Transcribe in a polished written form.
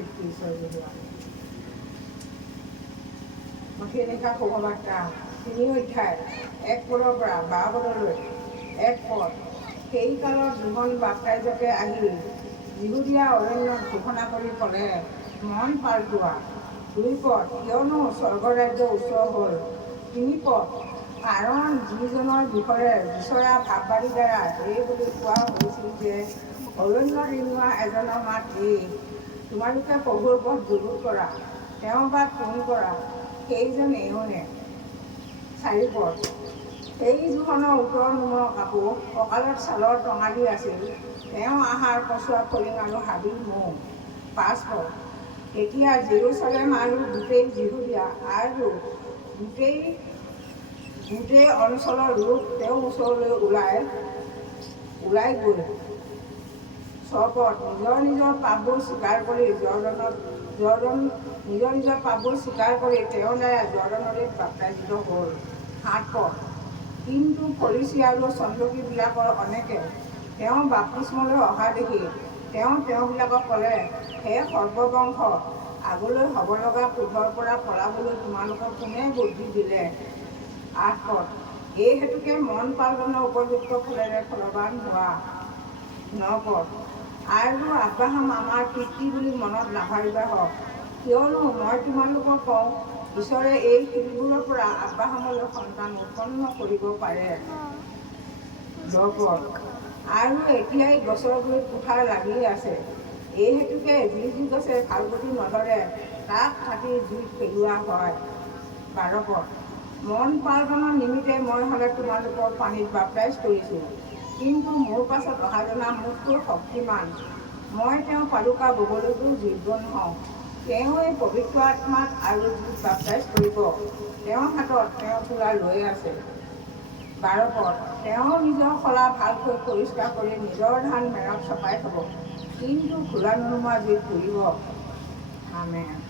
ঈশ্বৰ যোৱা মঠি নিশা শুভবাৰ্তা ৩ অধ্যায় ১ পদৰ পৰা ১২ পদলৈ ১ পদ। সেই কালত যোহন বাপ্তাইজকে আহি যিহুদীয়া অৰণ্যত ঘোষণা কৰি ক'লে, মন পালটোৱা। ২ পদ। কিয়নো স্বৰ্গৰাজ্য ওচৰ হ'ল। ৩ পদ। কাৰণ যিজনৰ বিষয়ে বিচৰা ভাৱবাদীৰ দ্বাৰা এই বুলি কোৱা হৈছিল যে অৰণ্যত ৰিঙোৱা এজনৰ মাত এই, তোমালোকে প্ৰভুৰ পথ দুৰ্বল কৰা, তেওঁৰ বাট পূৰ্ণ কৰা, সেইজন এওঁহে। ৪ পদ। সেই যোহনৰ উত্তৰ নোমৰ কাপোৰ কঁকালত ছালৰ টঙালি আছিল, তেওঁ আহাৰ কচুৱা ফলিং আৰু হাবিৰ মৌ। ৫ পদ। তেতিয়া জেৰুচালেম আৰু গোটেই যিহুদীয়া আৰু গোটেই অঞ্চলৰ লোক তেওঁৰ ওচৰলৈ ওলাই গ'ল। ৬ পদ। নিজৰ নিজৰ পাপবোৰ স্বীকাৰ কৰি তেওঁৰ দ্বাৰা জৰ্দানলৈ বাপ্তাইজিত হ'ল। ৭ পদ। কিন্তু ফৰিচী আৰু চন্দুকীবিলাকৰ অনেকে তেওঁ বাপ্তিস্মলৈ অহা দেখি তেওঁবিলাকক ক'লে, হে সৰ্পবংশ, আগলৈ হ'ব লগা ক্ৰোধৰ পৰা পলাবলৈ তোমালোকক কোনে বুদ্ধি দিলে? ৮ পদ। এই হেতুকে মন পালটনৰ উপযুক্ত ফলেৰে ফলৱান হোৱা। ৯ পদ। আৰু আব্ৰাহাম আমাৰ পিতৃ বুলি মনত নাভাবিবা হওক, কিয়নো মই তোমালোকক কওঁ, ঈশ্বৰে এই শিলবোৰৰ পৰা আব্ৰাহামলৈ সন্তান উৎপন্ন কৰিব পাৰে। ১০ পদ। আৰু এতিয়াই গছৰ গুৰিত কুঠাৰ লাগি আছে, এই হেতুকে যি গছে ফালগতি নধৰে তাক কাটি জুইত পেলোৱা হয়। ১২ পদ। মন পালটনৰ নিমিত্তে মই হ'লে তোমালোকক পানীত বাপ্তাইজ কৰিছোঁ, কিন্তু মোৰ পাছত অহাজনা মোতকৈ শক্তিমান, মই তেওঁৰ পাদুকা ববলৈ যোগ্য নহওঁ। তেওঁৱেই পবিত্ৰ আত্মাত আৰু জুইত বাপ্তাইজ কৰিব, তেওঁৰ হাতত তেওঁ তুলা লৈ আছে। ১২ পদ। তেওঁ নিজৰ শলা ভালকৈ পৰিষ্কাৰ কৰি নিজৰ ধান মেৰত চপাই থ'ব, কিন্তু ঘোলা নুনুমা জুইত পুৰিব। আমেন।